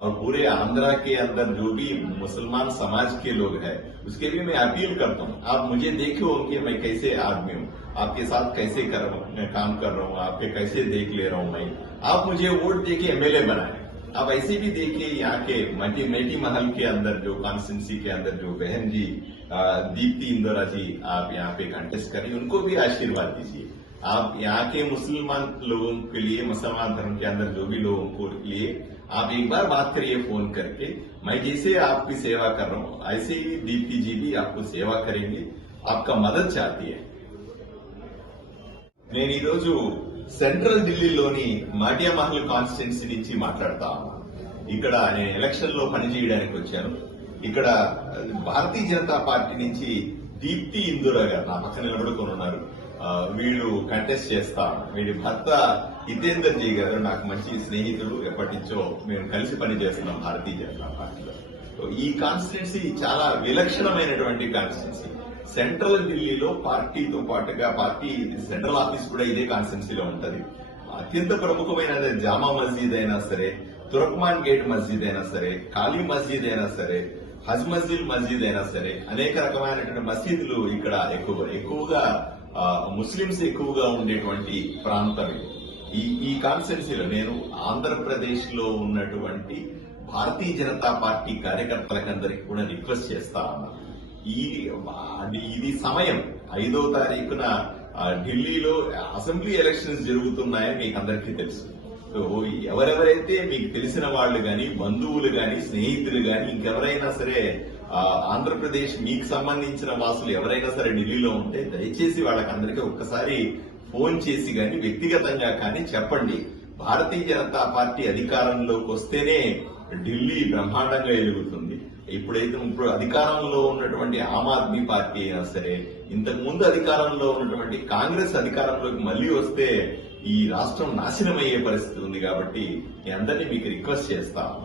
और पूरे आंध्रा के अंदर जो भी मुसलमान समाज के लोग हैं उसके भी मैं अपील करता हूँ, आप मुझे देखो कि मैं कैसे आदमी हूँ, आपके साथ कैसे काम कर रहा हूँ, आपके कैसे देख ले रहा हूँ मैं, आप मुझे वोट देके एमएलए बनाए। आप ऐसे भी देखिए यहाँ के मेटी महल के अंदर जो कॉन्स्टिट्यूंसी के अंदर जो बहन जी दीप्ति इंदिरा जी आप यहाँ पे कंटेस्ट करिए, उनको भी आशीर्वाद दीजिए। आप यहाँ के मुसलमान लोगों के लिए, मुसलमान धर्म के अंदर जो भी लोगों को लिए आप एक बार बात करिए फोन करके, मैं जैसे आपकी सेवा कर रहा हूँ ऐसे ही दीप्ति जी भी आपको सेवा करेंगे, आपका मदद चाहती है। నేను ఈరోజు సెంట్రల్ ఢిల్లీలోని మాటియా మహల్ కాన్స్టిట్యున్సీ నుంచి మాట్లాడతా ఉన్నాను. ఇక్కడ నేను ఎలక్షన్ లో పనిచేయడానికి వచ్చాను. ఇక్కడ భారతీయ జనతా పార్టీ నుంచి దీప్తి ఇందిరా గారు నా పక్కన నిలబడుకొని ఉన్నారు. వీళ్ళు కంటెస్ట్ చేస్తా. వీడి భర్త హితేందర్ జీ గారు నాకు మంచి స్నేహితుడు, ఎప్పటి నుంచో మేము కలిసి పనిచేస్తున్నాం భారతీయ జనతా పార్టీలో. ఈ కాన్స్టిట్యున్సీ చాలా విలక్షణమైనటువంటి కాన్స్టిట్యున్సీ. సెంట్రల్ ఢిల్లీలో పార్టీతో పాటుగా పార్టీ సెంట్రల్ ఆఫీస్ కూడా ఇదే కాన్స్టిట్యున్సీలో ఉంటది. అత్యంత ప్రముఖమైన జామా మస్జిద్ అయినా సరే, తురక్మాన్ గేట్ మస్జిద్ అయినా సరే, కాళీ మస్జిద్ అయినా సరే, హజ్ మస్జిద్ అయినా సరే, అనేక రకమైనటువంటి మసీదులు ఇక్కడ ఎక్కువగా ముస్లింస్ ఎక్కువగా ఉండేటువంటి ప్రాంతం. ఈ కాన్స్టిట్యున్సీలో నేను ఆంధ్రప్రదేశ్ లో ఉన్నటువంటి భారతీయ జనతా పార్టీ కార్యకర్తలకందరికీ కూడా రిక్వెస్ట్ చేస్తా ఉన్నా, ఇది సమయం 5వ తారీఖున ఢిల్లీలో అసెంబ్లీ ఎలక్షన్స్ జరుగుతున్నాయని మీకు అందరికీ తెలుసు. సో ఎవరెవరైతే మీకు తెలిసిన వాళ్ళు గాని, బంధువులు గాని, స్నేహితులు గాని, ఇంకెవరైనా సరే ఆంధ్రప్రదేశ్ మీకు సంబంధించిన వాసులు ఎవరైనా సరే ఢిల్లీలో ఉంటే దయచేసి వాళ్ళకందరికీ ఒక్కసారి ఫోన్ చేసి గాని, వ్యక్తిగతంగా కానీ చెప్పండి, భారతీయ జనతా పార్టీ అధికారంలోకి వస్తేనే ఢిల్లీ బ్రహ్మాండంగా ఎదుగుతుంది. ఇప్పుడు అధికారంలో ఉన్నటువంటి ఆమ్ ఆద్మీ పార్టీ అయినా సరే, ఇంతకు ముందు అధికారంలో ఉన్నటువంటి కాంగ్రెస్ అధికారంలోకి మళ్లీ వస్తే ఈ రాష్ట్రం నాశనమయ్యే పరిస్థితి ఉంది. కాబట్టి మీ అందరినీ మీకు రిక్వెస్ట్ చేస్తాను.